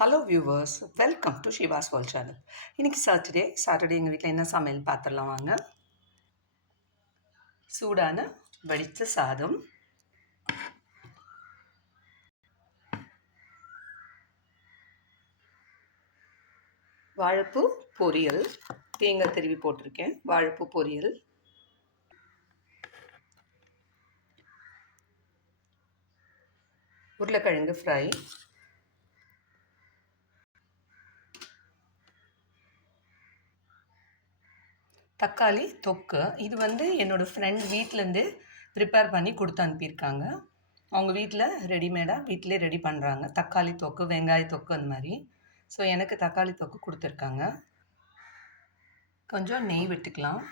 Hello viewers, welcome to Shiva's world channel. இன்றைக்கி Saturday எங்கள் வீட்டில் என்ன சமையல் பார்த்துடலாம் வாங்க. சூடான வடித்த சாதம், வாழைப்பூ பொரியல், தேங்காய் திருவி போட்டிருக்கேன், வாழைப்பூ பொரியல், உருளைக்கிழங்கு ஃப்ரை, தக்காளி தொக்கு. இது என்னோடய ஃப்ரெண்ட் வீட்டிலேருந்து ப்ரிப்பேர் பண்ணி கொடுத்து அனுப்பியிருக்காங்க. அவங்க வீட்டில் ரெடிமேடாக வீட்டிலே ரெடி பண்ணுறாங்க. தக்காளி தொக்கு, வெங்காய தொக்கு அந்த மாதிரி. ஸோ எனக்கு தக்காளி தொக்கு கொடுத்துருக்காங்க. கொஞ்சம் நெய் விட்டுக்கலாம்.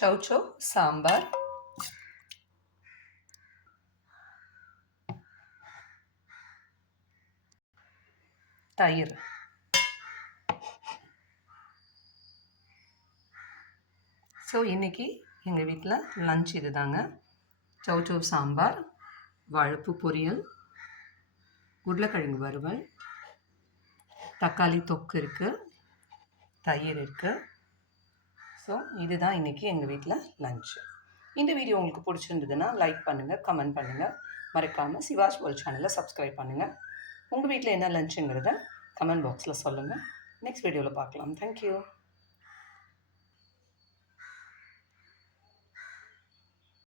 சௌச்சோ சாம்பார், தயிர். ஸோ இன்றைக்கி எங்கள் வீட்டில் லன்ச் இது தாங்க. சௌச்சோ சாம்பார், வாழைப்பூ பொரியல், உருளைக்கிழங்கு வறுவல், தக்காளி தொக்கு இருக்குது, தயிர் இருக்குது. ஸோ இதுதான் இன்றைக்கி எங்கள் வீட்டில் லன்ச்சு. இந்த வீடியோ உங்களுக்கு பிடிச்சிருந்ததுன்னா லைக் பண்ணுங்கள், கமெண்ட் பண்ணுங்கள். மறக்காமல் ஷிவாஸ் வேர்ல்ட் சேனலை சப்ஸ்கிரைப் பண்ணுங்கள். உங்கள் வீட்டில் என்ன லன்ச்சுங்கிறத கமெண்ட் பாக்ஸில் சொல்லுங்கள். நெக்ஸ்ட் வீடியோவில் பார்க்கலாம். தேங்க்யூ.